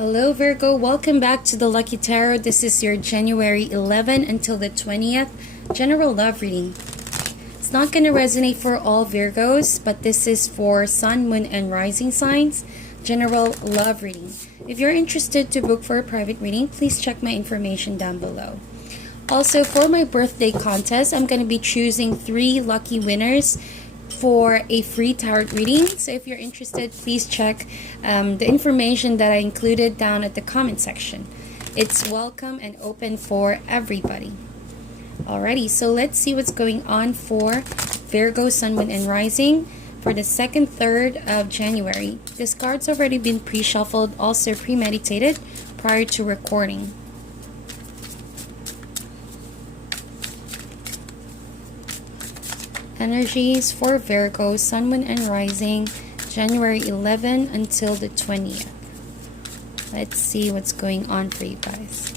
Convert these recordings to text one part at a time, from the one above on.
Hello Virgo, welcome back to the Lucky Tarot. This is your January 11 until the 20th general love reading. It's not going to resonate for all Virgos, but this is for Sun, Moon, and Rising signs, general love reading. If you're interested to book for a private reading, please check my information down below. Also, for my birthday contest, I'm going to be choosing 3 lucky winners for a free tarot reading. So if you're interested, please check the information that I included down at the comment section. It's welcome and open for everybody. Alrighty, so let's see what's going on for Virgo, Sun, Moon, and Rising for the 2nd, 3rd of January. This card's already been pre-shuffled, also premeditated prior to recording. Energies for Virgo, Sun, Moon, and Rising, January 11 until the 20th. Let's see what's going on for you guys.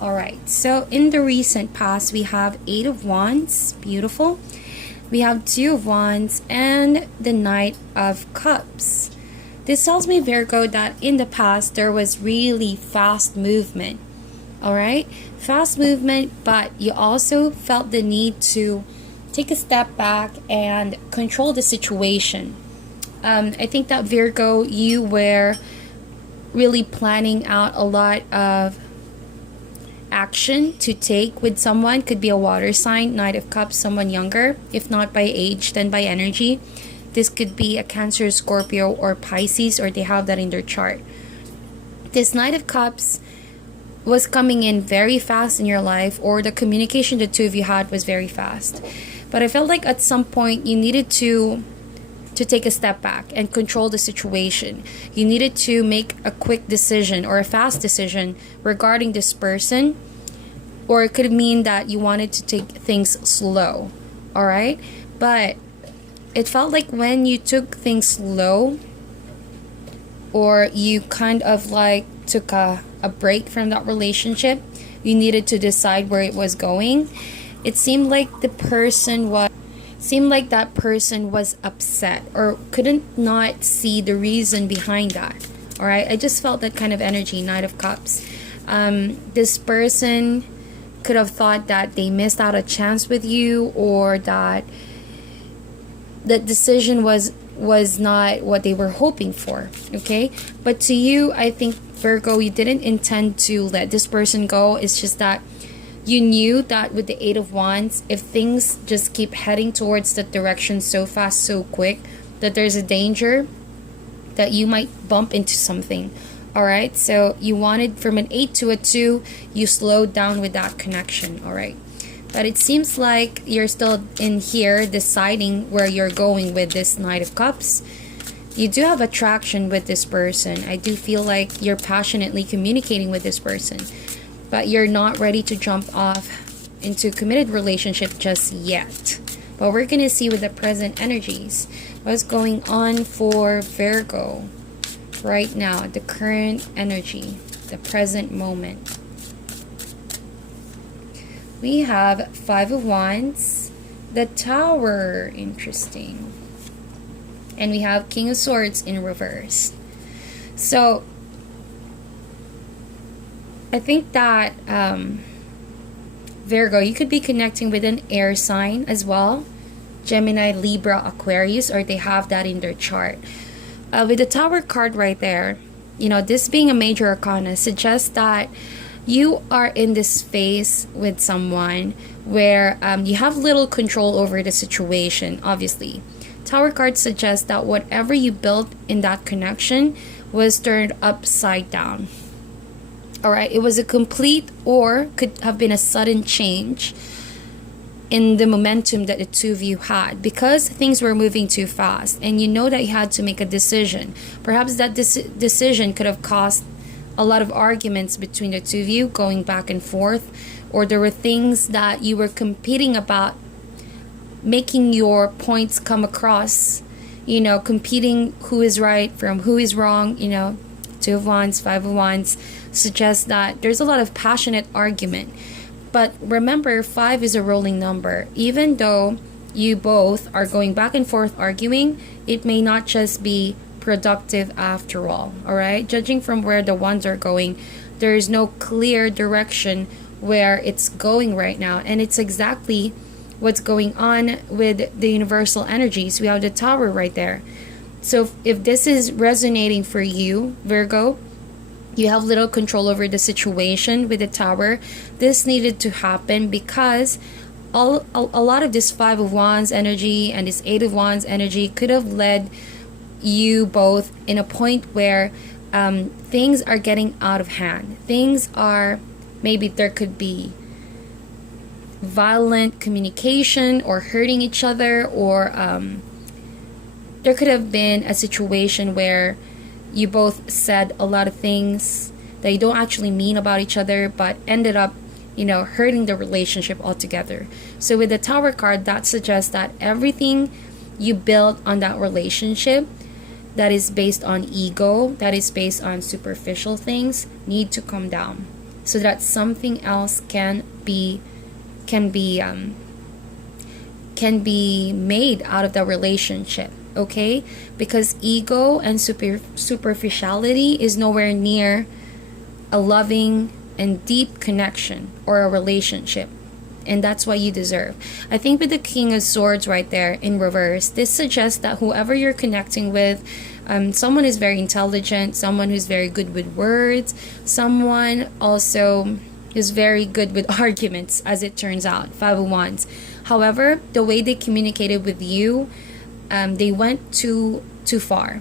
Alright, so in the recent past, we have 8 of Wands, beautiful. We have 2 of Wands and the Knight of Cups. This tells me, Virgo, that in the past, there was really fast movement. Alright, fast movement, but you also felt the need to take a step back and control the situation. I think that Virgo, you were really planning out a lot of action to take with someone. Could be a water sign, Knight of Cups, someone younger, if not by age, then by energy. This could be a Cancer, Scorpio, or Pisces, or they have that in their chart. This Knight of Cups was coming in very fast in your life, or the communication the two of you had was very fast. But I felt like at some point you needed to take a step back and control the situation. You needed to make a quick decision or a fast decision regarding this person, or it could mean that you wanted to take things slow. Alright, but it felt like when you took things slow, or you kind of like took a break from that relationship, you needed to decide where it was going. It seemed like that person was upset or couldn't not see the reason behind that. All right, I just felt that kind of energy. Knight of Cups. This person could have thought that they missed out a chance with you, or that the decision was not what they were hoping for. Okay, but to you, I think, Virgo, you didn't intend to let this person go. It's just that you knew that with the 8 of Wands, if things just keep heading towards that direction so fast, so quick, that there's a danger that you might bump into something. Alright, so you wanted from an 8 to a 2, you slowed down with that connection. Alright, but it seems like you're still in here deciding where you're going with this Knight of Cups. You do have attraction with this person. I do feel like you're passionately communicating with this person, but you're not ready to jump off into a committed relationship just yet. But we're going to see with the present energies what's going on for Virgo right now, the current energy, the present moment. We have 5 of Wands, the Tower, interesting. And we have King of Swords in reverse. So I think that Virgo, you could be connecting with an air sign as well. Gemini, Libra, Aquarius, or they have that in their chart. With the Tower card right there, you know, this being a major arcana suggests that you are in this phase with someone where you have little control over the situation, obviously. Tower card suggests that whatever you built in that connection was turned upside down. Alright, it was a complete, or could have been a sudden change in the momentum that the two of you had, because things were moving too fast and you know that you had to make a decision. Perhaps that decision could have caused a lot of arguments between the two of you, going back and forth, or there were things that you were competing about, making your points come across, you know, competing who is right from who is wrong. You know, 2 of Wands, 5 of Wands suggests that there's a lot of passionate argument. But remember, 5 is a rolling number. Even though you both are going back and forth arguing, it may not just be productive after all right? Judging from where the wands are going, there is no clear direction where it's going right now, and it's exactly what's going on with the universal energies. We have the Tower right there. So if this is resonating for you, Virgo, you have little control over the situation with the Tower. This needed to happen because a lot of this Five of Wands energy and this Eight of Wands energy could have led you both in a point where things are getting out of hand. Things are, maybe there could be violent communication or hurting each other, or there could have been a situation where you both said a lot of things that you don't actually mean about each other, but ended up, hurting the relationship altogether. So with the Tower card, that suggests that everything you built on that relationship that is based on ego, that is based on superficial things, need to come down so that something else can be made out of the relationship. Okay, because ego and superficiality is nowhere near a loving and deep connection or a relationship, and that's what you deserve. I think with the King of Swords right there in reverse, this suggests that whoever you're connecting with, someone is very intelligent, someone who's very good with words, someone also is very good with arguments, as it turns out. Five of Wands. However, the way they communicated with you, they went too far.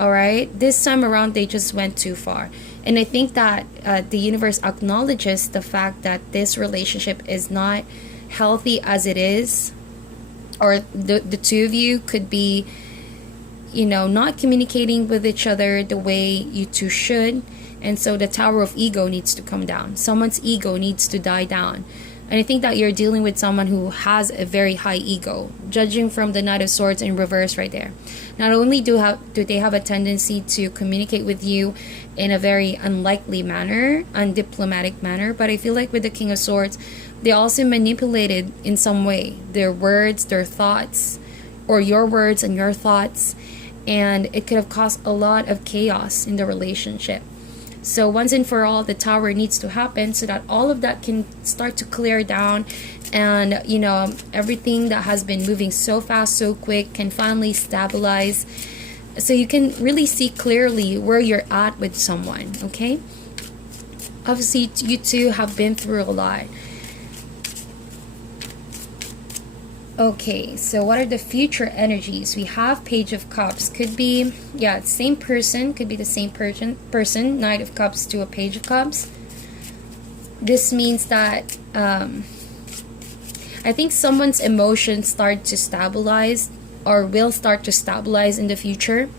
All right, this time around they just went too far, and I think that the universe acknowledges the fact that this relationship is not healthy as it is, or the two of you could be, not communicating with each other the way you two should. And so the Tower of Ego needs to come down. Someone's ego needs to die down. And I think that you're dealing with someone who has a very high ego, judging from the Knight of Swords in reverse right there. Not only do they have a tendency to communicate with you in a very unlikely manner, undiplomatic manner, but I feel like with the King of Swords, they also manipulated in some way their words, their thoughts, or your words and your thoughts, and it could have caused a lot of chaos in the relationship. So once and for all, the Tower needs to happen so that all of that can start to clear down, and everything that has been moving so fast, so quick, can finally stabilize, so you can really see clearly where you're at with someone. Okay, obviously you two have been through a lot. Okay, so what are the future energies? We have Page of Cups. Could be, same person. Could be the same person. Knight of Cups to a Page of Cups. This means that I think someone's emotions start to stabilize, or will start to stabilize in the future.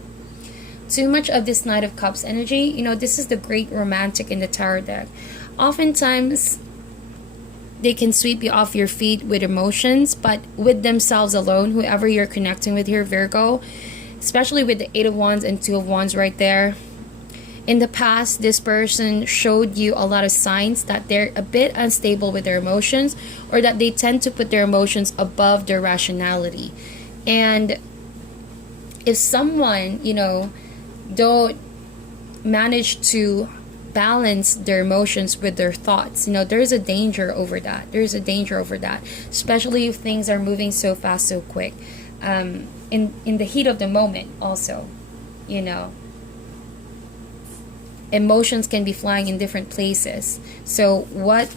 Too much of this Knight of Cups energy, this is the great romantic in the tarot deck. Oftentimes, they can sweep you off your feet with emotions, but with themselves alone, whoever you're connecting with here, Virgo, especially with the Eight of Wands and Two of Wands right there. In the past, this person showed you a lot of signs that they're a bit unstable with their emotions, or that they tend to put their emotions above their rationality. And if someone, don't manage to balance their emotions with their thoughts, there's a danger over that. Especially if things are moving so fast, so quick, in the heat of the moment. Also, emotions can be flying in different places. So what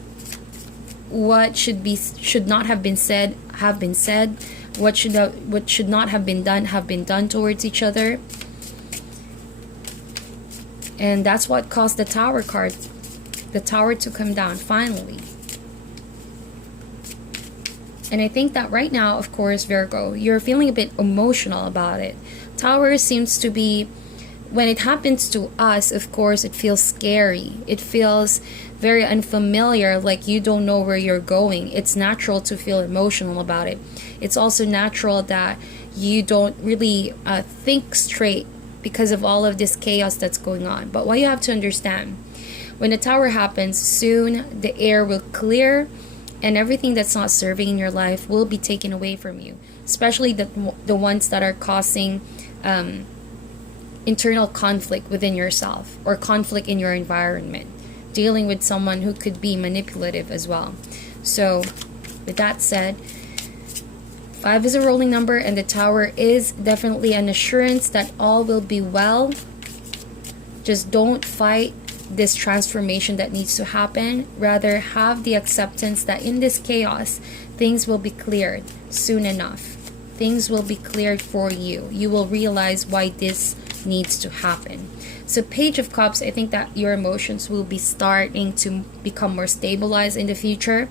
should not have been said have been said. What should not have been done towards each other. And that's what caused the Tower card, the Tower, to come down finally. And I think that right now, of course, Virgo, you're feeling a bit emotional about it. Tower seems to be, when it happens to us, of course, it feels scary. It feels very unfamiliar, like you don't know where you're going. It's natural to feel emotional about it. It's also natural that you don't really think straight because of all of this chaos that's going on. But what you have to understand, when the Tower happens, soon the air will clear, and everything that's not serving in your life will be taken away from you, especially the ones that are causing internal conflict within yourself or conflict in your environment, dealing with someone who could be manipulative as well. So with that said, 5 is a rolling number, and the Tower is definitely an assurance that all will be well. Just don't fight this transformation that needs to happen. Rather, have the acceptance that in this chaos, things will be cleared soon enough. Things will be cleared for you. You will realize why this needs to happen. So Page of Cups, I think that your emotions will be starting to become more stabilized in the future.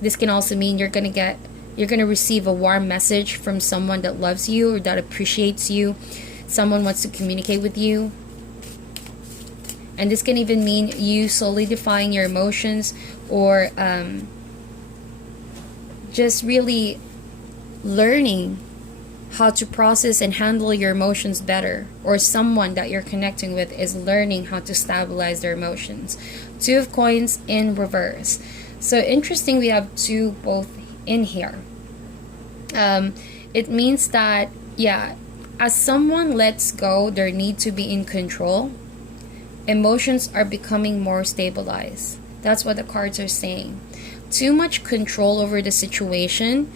This can also mean you're gonna receive a warm message from someone that loves you or that appreciates you. Someone wants to communicate with you. And this can even mean you solidifying your emotions, or just really learning how to process and handle your emotions better, or someone that you're connecting with is learning how to stabilize their emotions. 2 of Coins in reverse. So interesting, we have 2 both in here. It means that, yeah, as someone lets go their need to be in control, emotions are becoming more stabilized. That's what the cards are saying. Too much control over the situation,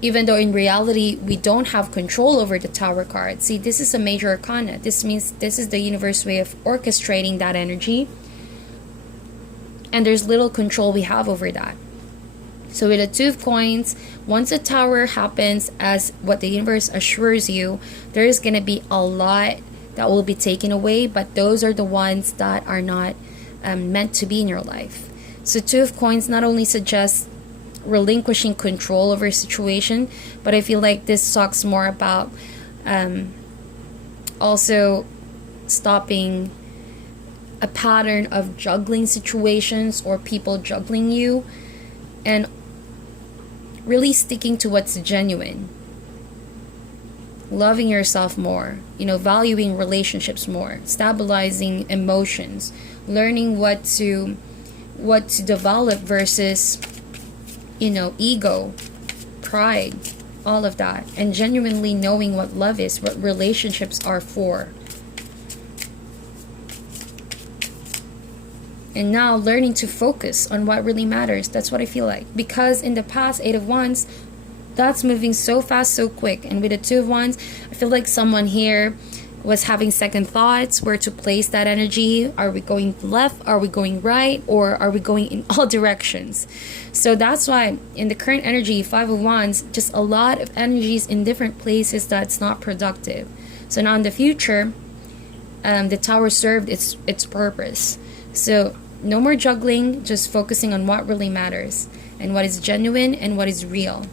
even though in reality we don't have control over the Tower card. See, this is a major arcana. This means this is the universe way of orchestrating that energy, and there's little control we have over that. So with the 2 of Coins, once a Tower happens as what the universe assures you, there is going to be a lot that will be taken away, but those are the ones that are not meant to be in your life. So 2 of Coins not only suggests relinquishing control over a situation, but I feel like this talks more about also stopping a pattern of juggling situations or people juggling you, and really sticking to what's genuine, loving yourself more, valuing relationships more, stabilizing emotions, learning what to develop versus ego, pride, all of that, and genuinely knowing what love is, what relationships are for. And now learning to focus on what really matters. That's what I feel like. Because in the past, 8 of Wands, that's moving so fast, so quick. And with the 2 of Wands, I feel like someone here was having second thoughts where to place that energy. Are we going left? Are we going right? Or are we going in all directions? So that's why in the current energy, 5 of Wands, just a lot of energies in different places that's not productive. So now in the future, the Tower served its purpose. So no more juggling, just focusing on what really matters and what is genuine and what is real.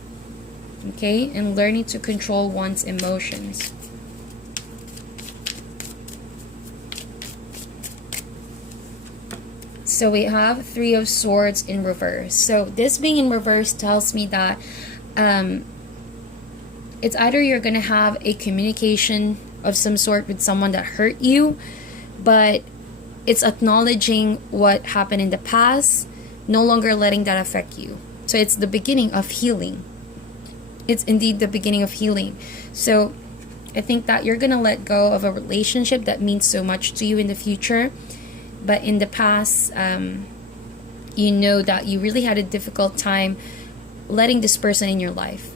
Okay? And learning to control one's emotions. So we have 3 of Swords in reverse. So this being in reverse tells me that it's either you're going to have a communication of some sort with someone that hurt you, but it's acknowledging what happened in the past, no longer letting that affect you. So it's the beginning of healing. It's indeed the beginning of healing. So I think that you're going to let go of a relationship that means so much to you in the future. But in the past, you know that you really had a difficult time letting this person in your life.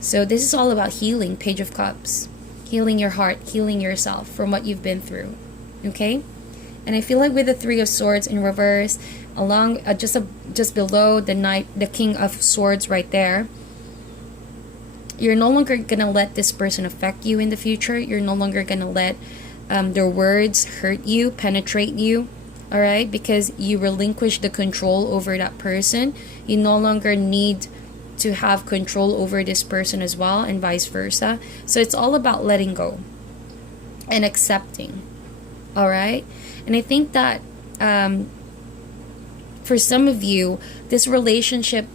So this is all about healing, Page of Cups. Healing your heart, healing yourself from what you've been through. Okay? And I feel like with the 3 of Swords in reverse, along just below the Knight, the King of Swords right there, you're no longer gonna let this person affect you in the future. You're no longer gonna let their words hurt you, penetrate you. All right, because you relinquish the control over that person. You no longer need to have control over this person as well, and vice versa. So it's all about letting go and accepting. All right. And I think that for some of you, this relationship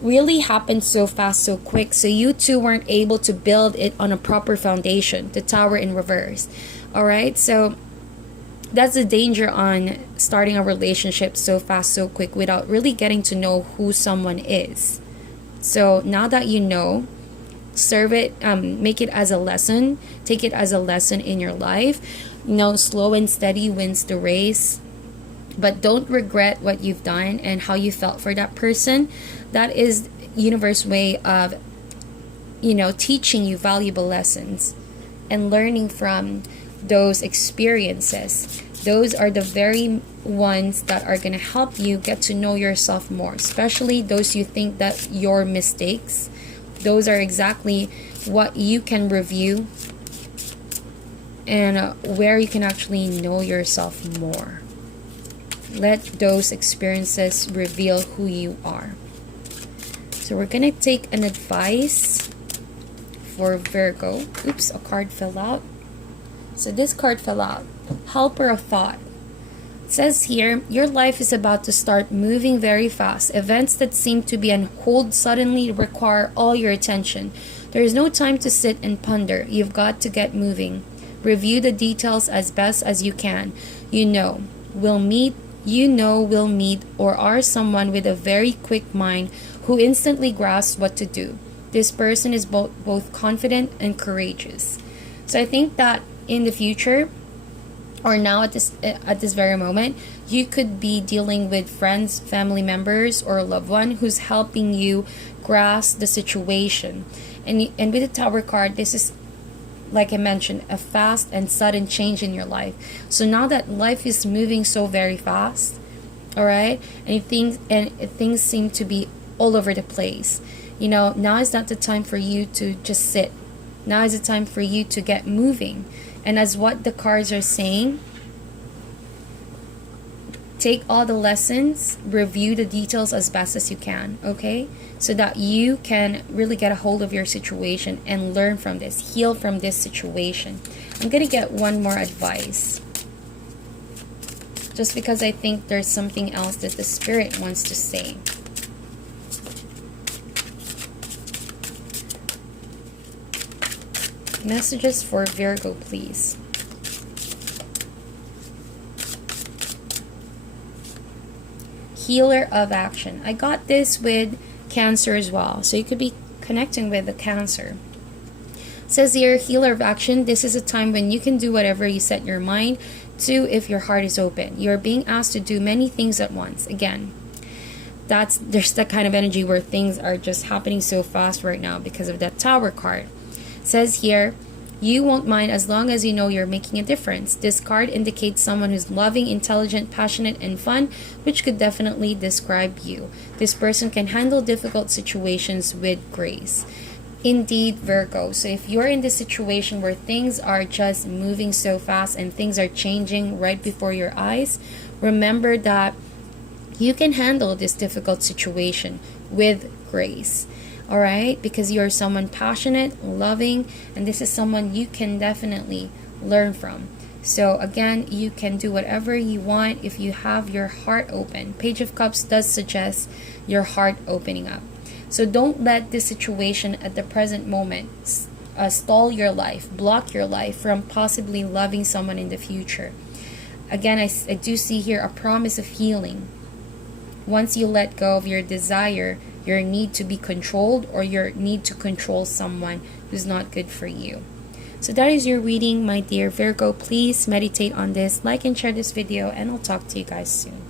really happened so fast, so quick. So you two weren't able to build it on a proper foundation, the Tower in reverse. All right. So that's the danger on starting a relationship so fast, so quick, without really getting to know who someone is. So now that you know, serve it, make it as a lesson, take it as a lesson in your life. You know, slow and steady wins the race. But don't regret what you've done and how you felt for that person. That is universe way of, you know, teaching you valuable lessons and learning from those experiences. Those are the very ones that are going to help you get to know yourself more, especially those you think that your mistakes. Those are exactly what you can review and where you can actually know yourself more. Let those experiences reveal who you are. So we're going to take an advice for Virgo. Oops, a card fell out. So this card fell out. Helper of thought. It says here, your life is about to start moving very fast. Events that seem to be on hold suddenly require all your attention. There is no time to sit and ponder. You've got to get moving. Review the details as best as you can. You know we'll meet, or are someone with a very quick mind who instantly grasps what to do. This person is both confident and courageous. So I think that in the future, or now at this very moment, you could be dealing with friends, family members, or a loved one who's helping you grasp the situation. And with the Tower card, this is, like I mentioned, a fast and sudden change in your life. So now that life is moving so very fast, all right, and things seem to be all over the place. You know, now is not the time for you to just sit. Now is the time for you to get moving. And as what the cards are saying, take all the lessons, review the details as best as you can, okay? So that you can really get a hold of your situation and learn from this, heal from this situation. I'm going to get one more advice, just because I think there's something else that the Spirit wants to say. Messages for Virgo, please. Healer of action. I got this with Cancer as well, so you could be connecting with the Cancer. It says here, healer of action. This is a time when you can do whatever you set your mind to if your heart is open. You're being asked to do many things at once. Again, there's that kind of energy where things are just happening so fast right now because of that Tower card. It says here, you won't mind as long as you know you're making a difference. This card indicates someone who's loving, intelligent, passionate, and fun, which could definitely describe you. This person can handle difficult situations with grace. Indeed, Virgo. So if you're in this situation where things are just moving so fast and things are changing right before your eyes, remember that you can handle this difficult situation with grace. All right, because you're someone passionate, loving, and this is someone you can definitely learn from. So again, you can do whatever you want if you have your heart open. Page of Cups does suggest your heart opening up. So don't let this situation at the present moment stall your life, block your life from possibly loving someone in the future. Again, I do see here a promise of healing. Once you let go of your desire, your need to be controlled, or your need to control someone who's not good for you. So that is your reading, my dear Virgo. Please meditate on this, like and share this video, and I'll talk to you guys soon.